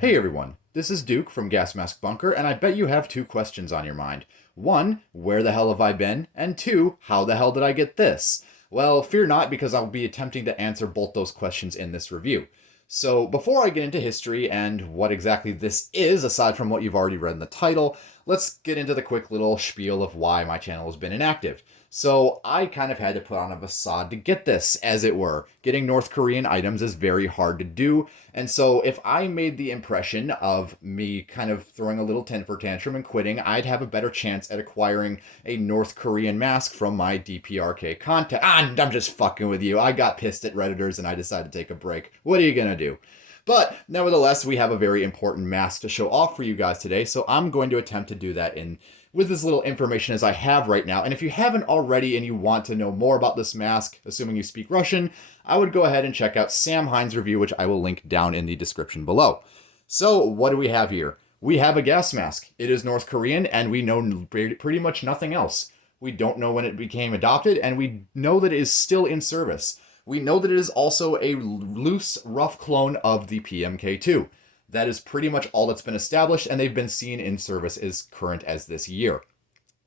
Hey everyone, this is Duke from Gas Mask Bunker, and I bet you have two questions on your mind. One, where the hell have I been? And two, how the hell did I get this? Well, fear not, because I'll be attempting to answer both those questions in this review. So, before I get into history and what exactly this is, aside from what you've already read in the title, let's get into the quick little spiel of why my channel has been inactive. So I kind of had to put on a facade to get this, as it were. Getting North Korean items is very hard to do, and so if I made the impression of me kind of throwing a little temper tantrum and quitting, I'd have a better chance at acquiring a North Korean mask from my DPRK contact. I'm just fucking with you. I got pissed at Redditors and I decided to take a break. What are you gonna do? But nevertheless, we have a very important mask to show off for you guys today, so I'm going to attempt to do that in with as little information as I have right now. And if you haven't already and you want to know more about this mask, assuming you speak Russian, I would go ahead and check out Sam Hein's review, which I will link down in the description below. So what do we have here? We have a gas mask. It is North Korean, and we know pretty much nothing else. We don't know when it became adopted, and we know that it is still in service. We know that it is also a loose, rough clone of the PMK2. That is pretty much all that's been established, and they've been seen in service as current as this year.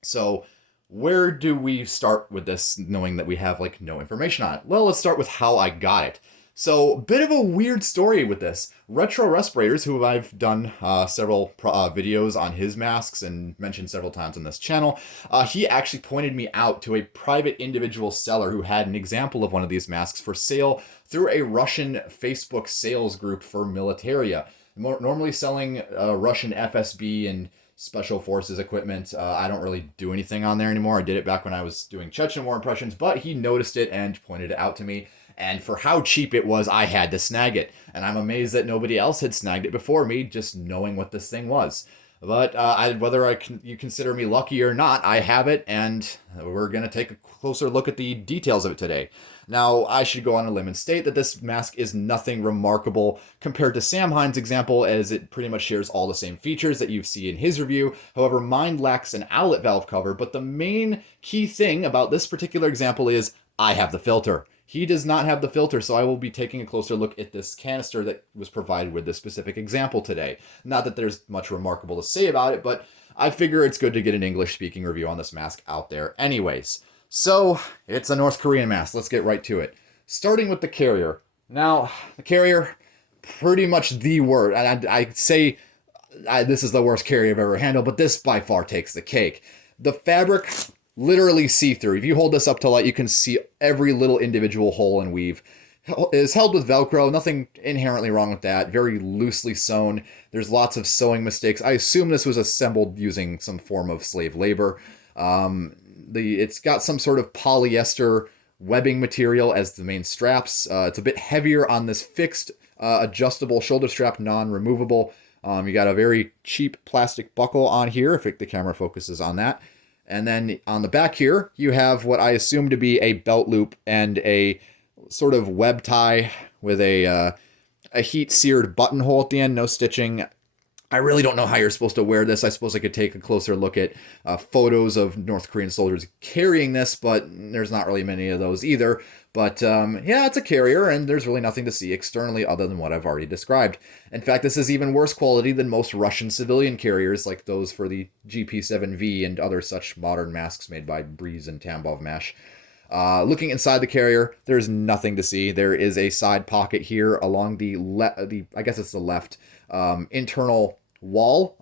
So, where do we start with this, knowing that we have no information on it? Well, let's start with how I got it. So, bit of a weird story with this. Retro Respirators, who I've done several videos on his masks and mentioned several times on this channel, he actually pointed me out to a private individual seller who had an example of one of these masks for sale through a Russian Facebook sales group for Militaria. Normally selling Russian FSB and special forces equipment. I don't really do anything on there anymore. I did it back when I was doing Chechen War impressions, but he noticed it and pointed it out to me. And for how cheap it was, I had to snag it. And I'm amazed that nobody else had snagged it before me, just knowing what this thing was. But whether you consider me lucky or not, I have it, and we're going to take a closer look at the details of it today. Now, I should go on a limb and state that this mask is nothing remarkable compared to Sam Hein's example, as it pretty much shares all the same features that you see in his review. However, mine lacks an outlet valve cover, but the main key thing about this particular example is I have the filter. He does not have the filter, so I will be taking a closer look at this canister that was provided with this specific example today. Not that there's much remarkable to say about it, but I figure it's good to get an English-speaking review on this mask out there anyways. So, it's a North Korean mask. Let's get right to it. Starting with the carrier. Now, the carrier, pretty much the worst. And I say this is the worst carrier I've ever handled, but this by far takes the cake. The fabric, literally see-through. If you hold this up to light, you can see every little individual hole and weave. It is held with Velcro, nothing inherently wrong with that, very loosely sewn. There's lots of sewing mistakes. I assume this was assembled using some form of slave labor. It's got some sort of polyester webbing material as the main straps. It's a bit heavier on this fixed adjustable shoulder strap, non-removable. You got a very cheap plastic buckle on here, if the camera focuses on that. And then on the back here, you have what I assume to be a belt loop and a sort of web tie with a heat-seared buttonhole at the end, no stitching. I really don't know how you're supposed to wear this. I suppose I could take a closer look at photos of North Korean soldiers carrying this, but there's not really many of those either. But yeah, it's a carrier, and there's really nothing to see externally other than what I've already described. In fact, this is even worse quality than most Russian civilian carriers, like those for the GP7V and other such modern masks made by Breeze and Tambov Mesh. Looking inside the carrier, there's nothing to see. There is a side pocket here along the I guess it's the left internal wall.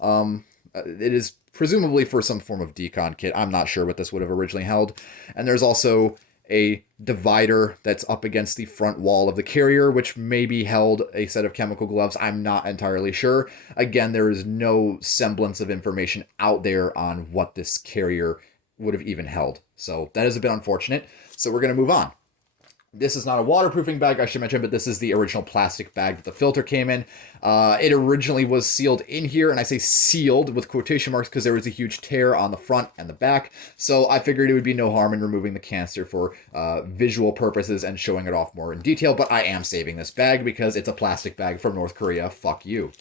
It is presumably for some form of decon kit. I'm not sure what this would have originally held. And there's also a divider that's up against the front wall of the carrier, which maybe held a set of chemical gloves. I'm not entirely sure. Again, there is no semblance of information out there on what this carrier would have even held. So that is a bit unfortunate. So we're going to move on. This is not a waterproofing bag, I should mention, but this is the original plastic bag that the filter came in. It originally was sealed in here, and I say sealed with quotation marks because there was a huge tear on the front and the back. So I figured it would be no harm in removing the canister for visual purposes and showing it off more in detail, but I am saving this bag because it's a plastic bag from North Korea. Fuck you.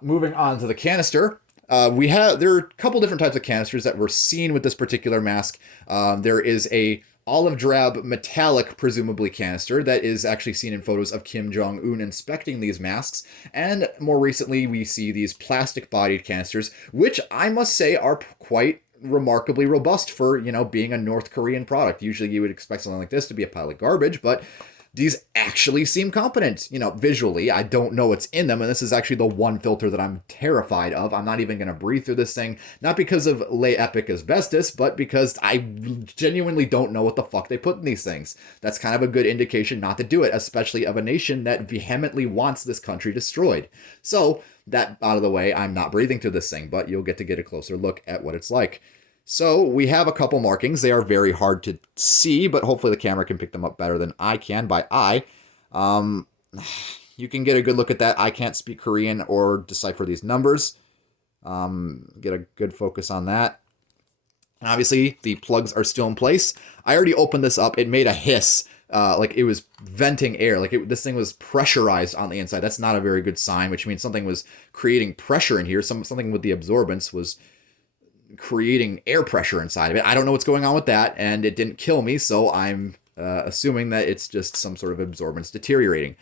Moving on to the canister. There are a couple different types of canisters that we're seeing with this particular mask. There is a olive drab metallic, presumably canister, that is actually seen in photos of Kim Jong-un inspecting these masks. And more recently, we see these plastic-bodied canisters, which I must say are quite remarkably robust for, being a North Korean product. Usually you would expect something like this to be a pile of garbage, but these actually seem competent. Visually, I don't know what's in them, and this is actually the one filter that I'm terrified of. I'm not even going to breathe through this thing, not because of lay epic asbestos, but because I genuinely don't know what the fuck they put in these things. That's kind of a good indication not to do it, especially of a nation that vehemently wants this country destroyed. So, that out of the way, I'm not breathing through this thing, but you'll get to get a closer look at what it's like. So we have a couple markings. They are very hard to see, but hopefully the camera can pick them up better than I can by eye. You can get a good look at that. I can't speak Korean or decipher these numbers. Get a good focus on that. And obviously, the plugs are still in place. I already opened this up. It made a hiss, like it was venting air. This thing was pressurized on the inside. That's not a very good sign, which means something was creating pressure in here. Something with the absorbance was creating air pressure inside of it. I don't know what's going on with that, and it didn't kill me, so I'm assuming that it's just some sort of absorbance deteriorating.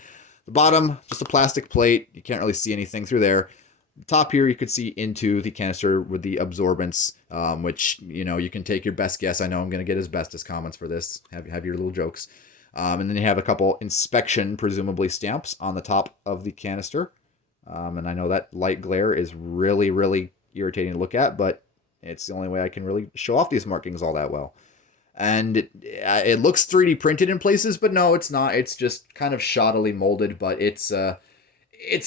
The bottom, just a plastic plate. You can't really see anything through there. The top here, you could see into the canister with the absorbance, which, you can take your best guess. I know I'm going to get asbestos comments for this. Have your little jokes. And then you have a couple inspection, presumably stamps, on the top of the canister. And I know that light glare is really, really irritating to look at, but it's the only way I can really show off these markings all that well. And it looks 3D printed in places, but no, it's not. It's just kind of shoddily molded, but it's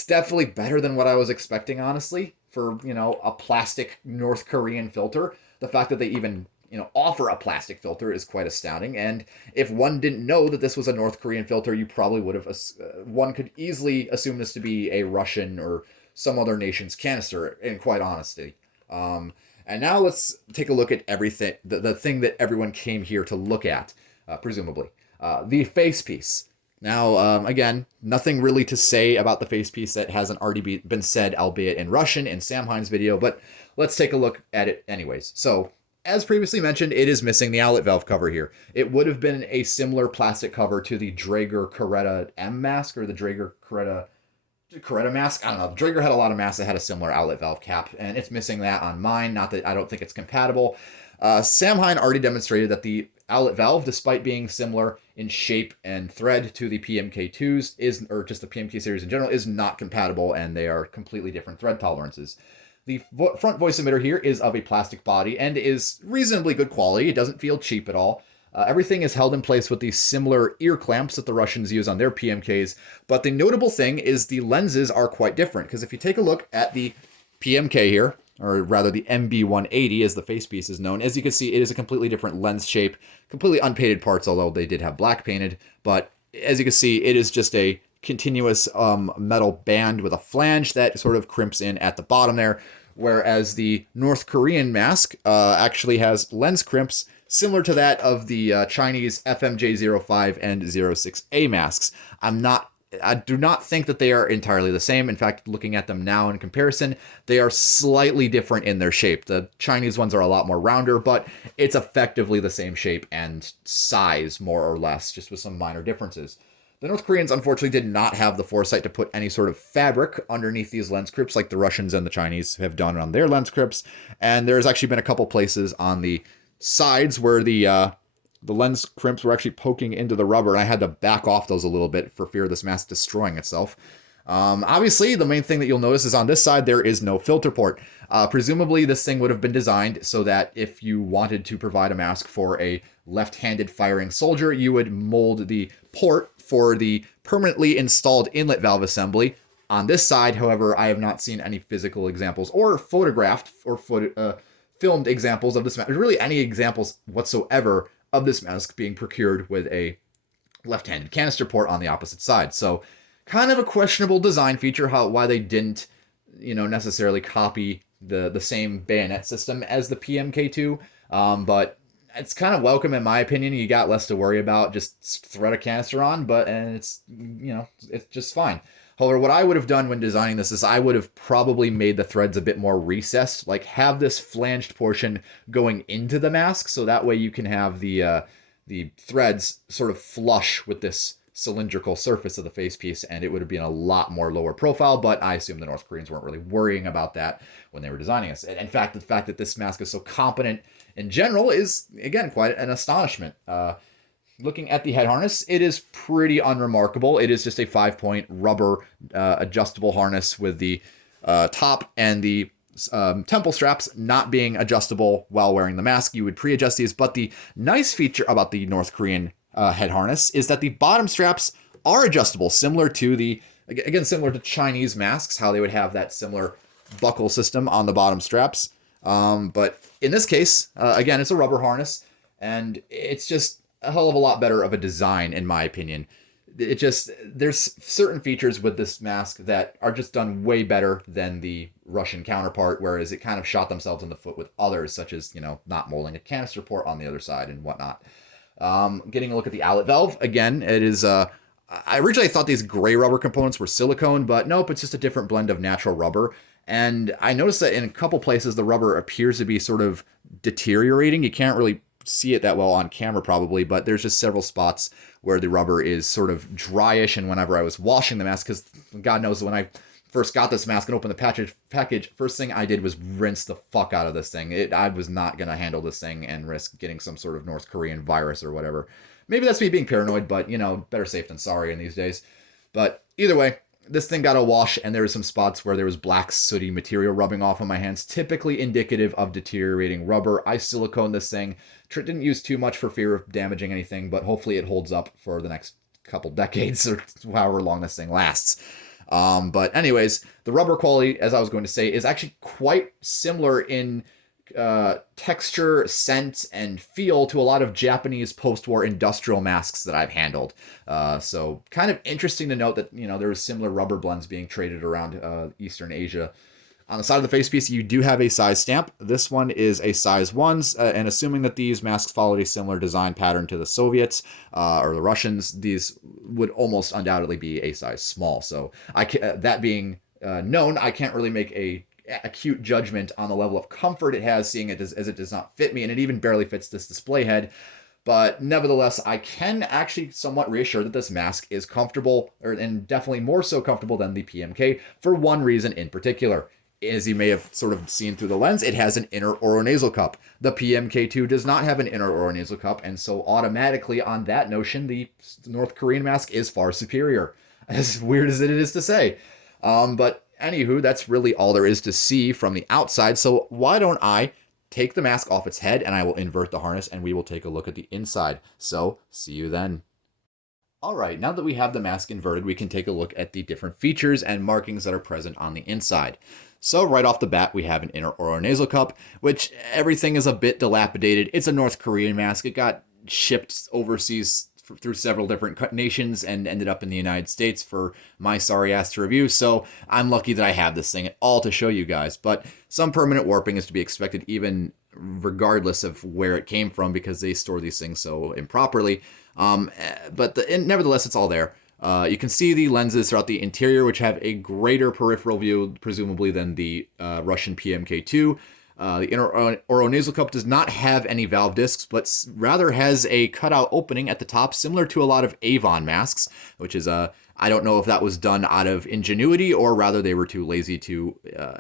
definitely better than what I was expecting, honestly, for, a plastic North Korean filter. The fact that they even, offer a plastic filter is quite astounding. And if one didn't know that this was a North Korean filter, you probably would have, one could easily assume this to be a Russian or some other nation's canister, in quite honesty. And now let's take a look at everything, the thing that everyone came here to look at, presumably. The face piece. Now, again, nothing really to say about the face piece that hasn't already been said, albeit in Russian, in Sam Hein's video, but let's take a look at it anyways. So, as previously mentioned, it is missing the outlet valve cover here. It would have been a similar plastic cover to the Draeger Coretta M mask, or the Draeger Coretta mask. I don't know. Draeger had a lot of masks that had a similar outlet valve cap, and it's missing that on mine. Not that I don't think it's compatible. Sam Hein already demonstrated that the outlet valve, despite being similar in shape and thread to the PMK2s, or just the PMK series in general, is not compatible, and they are completely different thread tolerances. The front voice emitter here is of a plastic body and is reasonably good quality. It doesn't feel cheap at all. Everything is held in place with these similar ear clamps that the Russians use on their PMKs, but the notable thing is the lenses are quite different, because if you take a look at the PMK here, or rather the MB180 as the face piece is known, as you can see, it is a completely different lens shape, completely unpainted parts, although they did have black painted, but as you can see, it is just a continuous metal band with a flange that sort of crimps in at the bottom there, whereas the North Korean mask actually has lens crimps similar to that of the Chinese FMJ05 and 06A masks. I do not think that they are entirely the same. In fact, looking at them now in comparison, they are slightly different in their shape. The Chinese ones are a lot more rounder, but it's effectively the same shape and size, more or less, just with some minor differences. The North Koreans, unfortunately, did not have the foresight to put any sort of fabric underneath these lens crimps like the Russians and the Chinese have done on their lens crimps. And there's actually been a couple places on the sides where the lens crimps were actually poking into the rubber, and I had to back off those a little bit for fear of this mask destroying itself. Obviously, the main thing that you'll notice is on this side, there is no filter port. Presumably, this thing would have been designed so that if you wanted to provide a mask for a left-handed firing soldier, you would mold the port for the permanently installed inlet valve assembly. On this side, however, I have not seen any physical examples or photographed or filmed examples of this mask. There's really any examples whatsoever of this mask being procured with a left-handed canister port on the opposite side. So kind of a questionable design feature, why they didn't, necessarily copy the same bayonet system as the PMK2. But it's kind of welcome in my opinion. You got less to worry about, just thread a canister on, and it's just fine. However, what I would have done when designing this is I would have probably made the threads a bit more recessed, like have this flanged portion going into the mask, so that way you can have the the threads sort of flush with this cylindrical surface of the facepiece, and it would have been a lot more lower profile, but I assume the North Koreans weren't really worrying about that when they were designing this. In fact, the fact that this mask is so competent in general is, again, quite an astonishment. Looking at the head harness, it is pretty unremarkable. It is just a 5-point rubber adjustable harness with the top and the temple straps not being adjustable while wearing the mask. You would pre-adjust these, but the nice feature about the North Korean head harness is that the bottom straps are adjustable, similar to similar to Chinese masks, how they would have that similar buckle system on the bottom straps. But in this case, again, it's a rubber harness, and it's just a hell of a lot better of a design, in my opinion. There's certain features with this mask that are just done way better than the Russian counterpart, whereas it kind of shot themselves in the foot with others, such as, not molding a canister port on the other side and whatnot. Getting a look at the outlet valve, again, it is, I originally thought these gray rubber components were silicone, but nope, it's just a different blend of natural rubber. And I noticed that in a couple places, the rubber appears to be sort of deteriorating. You can't really see it that well on camera probably, but there's just several spots where the rubber is sort of dryish. And whenever I was washing the mask, because God knows when I first got this mask and opened the package, first thing I did was rinse the fuck out of this thing. I was not going to handle this thing and risk getting some sort of North Korean virus or whatever. Maybe that's me being paranoid, but, better safe than sorry in these days. But either way, this thing got a wash, and there were some spots where there was black, sooty material rubbing off on my hands, typically indicative of deteriorating rubber. I siliconed this thing. Didn't use too much for fear of damaging anything, but hopefully it holds up for the next couple decades or however long this thing lasts. But anyways, the rubber quality, as I was going to say, is actually quite similar in texture, scent, and feel to a lot of Japanese post-war industrial masks that I've handled. So kind of interesting to note that, there was similar rubber blends being traded around Eastern Asia. On the side of the facepiece, you do have a size stamp. This one is a size 1, and assuming that these masks followed a similar design pattern to the Soviets or the Russians, these would almost undoubtedly be a size small. So that being known, I can't really make a acute judgment on the level of comfort it has, seeing it as it does not fit me, and it even barely fits this display head. But nevertheless, I can actually somewhat reassure that this mask is comfortable, and definitely more so comfortable than the PMK, for one reason in particular. As you may have sort of seen through the lens, it has an inner oronasal cup. The PMK2 does not have an inner oronasal cup, and so automatically on that notion, the North Korean mask is far superior. As weird as it is to say. But anywho, that's really all there is to see from the outside, so why don't I take the mask off its head and I will invert the harness and we will take a look at the inside. So, see you then. Alright, now that we have the mask inverted, we can take a look at the different features and markings that are present on the inside. So right off the bat, we have an inner oronasal cup, which everything is a bit dilapidated. It's a North Korean mask. It got shipped overseas through several different nations and ended up in the United States for my sorry ass to review. So I'm lucky that I have this thing at all to show you guys. But some permanent warping is to be expected even regardless of where it came from, because they store these things so improperly. Nevertheless, it's all there. You can see the lenses throughout the interior, which have a greater peripheral view, presumably, than the Russian PMK2. The inner oronasal cup does not have any valve discs, but rather has a cutout opening at the top, similar to a lot of Avon masks, which is I don't know if that was done out of ingenuity or rather they were too lazy to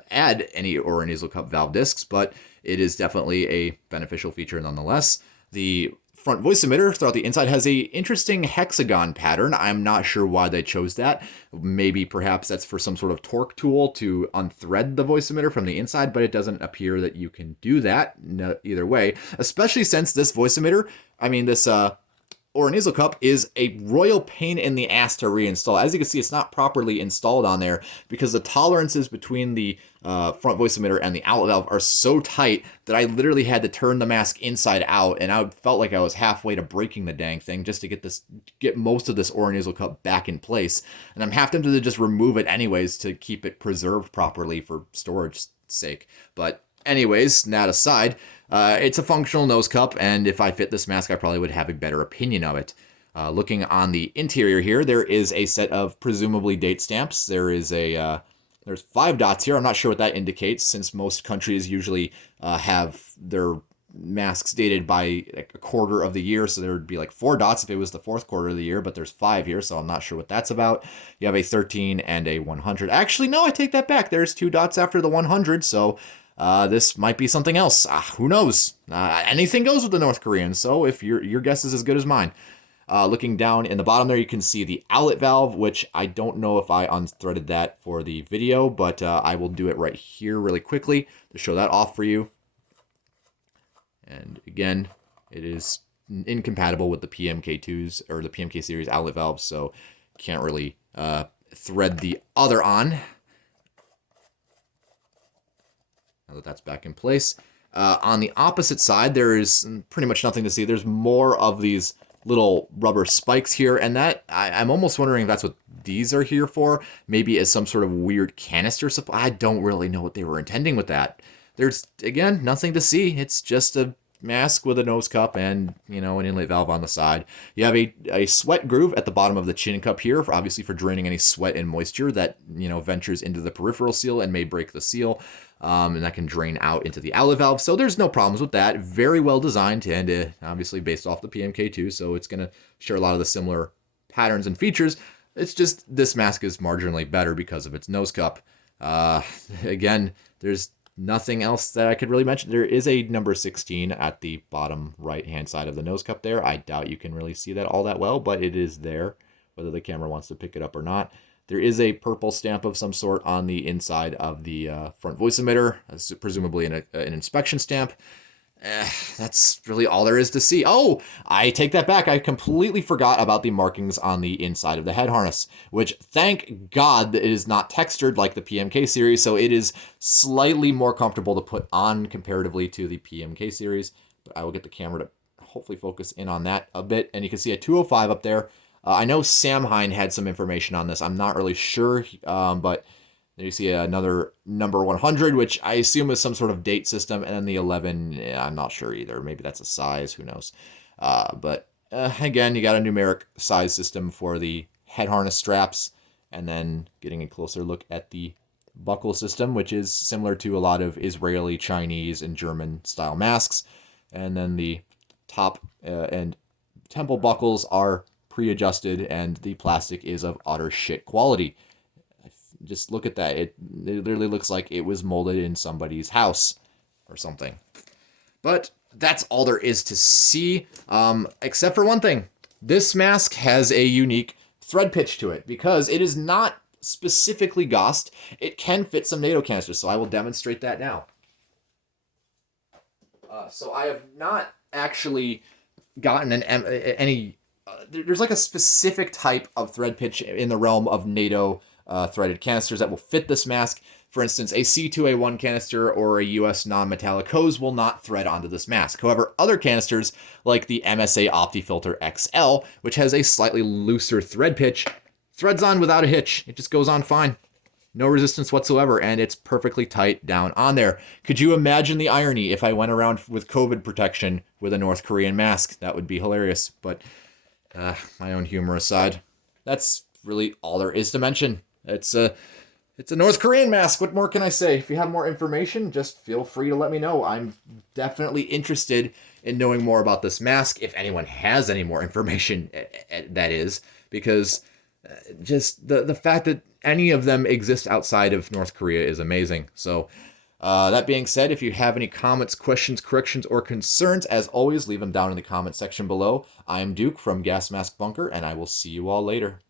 add any oronasal cup valve discs, but it is definitely a beneficial feature nonetheless. The front voice emitter throughout the inside has a interesting hexagon pattern. I'm not sure why they chose that. Maybe perhaps that's for some sort of torque tool to unthread the voice emitter from the inside, but it doesn't appear that you can do that either way, especially since this voice emitter, this oronasal cup is a royal pain in the ass to reinstall. As you can see, it's not properly installed on there because the tolerances between the front voice emitter and the outlet valve are so tight that I literally had to turn the mask inside out, and I felt like I was halfway to breaking the dang thing just to get most of this oronasal cup back in place. And I'm half tempted to just remove it anyways to keep it preserved properly for storage sake. But anyways, that aside, it's a functional nose cup, and if I fit this mask, I probably would have a better opinion of it. Looking on the interior here, there is a set of presumably date stamps. There's 5 dots here. I'm not sure what that indicates, since most countries usually have their masks dated by like a quarter of the year, so there would be like 4 dots if it was the fourth quarter of the year, but there's 5 here, so I'm not sure what that's about. You have a 13 and a 100. Actually, no, I take that back. There's 2 dots after the 100, so this might be something else. Who knows? Anything goes with the North Koreans, so if your guess is as good as mine. Looking down in the bottom there, you can see the outlet valve, which I don't know if I unthreaded that for the video, but I will do it right here really quickly to show that off for you. And again, it is incompatible with the PMK2s or the PMK series outlet valves, so can't really thread the other on. Now that that's back in place. On the opposite side, there is pretty much nothing to see. There's more of these little rubber spikes here, and that I'm almost wondering if that's what these are here for. Maybe as some sort of weird canister supply. I don't really know what they were intending with that. There's, again, nothing to see. It's just a mask with a nose cup and, you know, an inlet valve on the side. You have a sweat groove at the bottom of the chin cup here, obviously for draining any sweat and moisture that, you know, ventures into the peripheral seal and may break the seal. And that can drain out into the outlet valve. So there's no problems with that. Very well designed and obviously based off the PMK2. So it's going to share a lot of the similar patterns and features. It's just this mask is marginally better because of its nose cup. Again, there's nothing else that I could really mention. There is a number 16 at the bottom right-hand side of the nose cup there. I doubt you can really see that all that well, but it is there, whether the camera wants to pick it up or not. There is a purple stamp of some sort on the inside of the front voice emitter, presumably an inspection stamp. That's really all there is to see. Oh, I take that back. I completely forgot about the markings on the inside of the head harness, which thank God it is not textured like the PMK series, so it is slightly more comfortable to put on comparatively to the PMK series. But I will get the camera to hopefully focus in on that a bit, and you can see a 205 up there. I know Samhain had some information on this. I'm not really sure, but there you see another number 100, which I assume is some sort of date system, and then the 11, yeah, I'm not sure either. Maybe that's a size, who knows. But again, you got a numeric size system for the head harness straps, and then getting a closer look at the buckle system, which is similar to a lot of Israeli, Chinese, and German style masks. And then the top and temple buckles are pre-adjusted, and the plastic is of utter shit quality. Just look at that. It literally looks like it was molded in somebody's house or something. But that's all there is to see, except for one thing. This mask has a unique thread pitch to it because it is not specifically GOST. It can fit some NATO canisters, so I will demonstrate that now. So I have not actually gotten any... there's like a specific type of thread pitch in the realm of NATO threaded canisters that will fit this mask. For instance, a C2A1 canister or a US non-metallic hose will not thread onto this mask. However, other canisters like the MSA OptiFilter XL, which has a slightly looser thread pitch, threads on without a hitch. It just goes on fine. No resistance whatsoever, and it's perfectly tight down on there. Could you imagine the irony if I went around with COVID protection with a North Korean mask? That would be hilarious, but my own humor aside, that's really all there is to mention. It's a North Korean mask. What more can I say? If you have more information, just feel free to let me know. I'm definitely interested in knowing more about this mask, if anyone has any more information, that is, because just the fact that any of them exist outside of North Korea is amazing. So that being said, if you have any comments, questions, corrections, or concerns, as always, leave them down in the comment section below. I'm Duke from Gas Mask Bunker, and I will see you all later.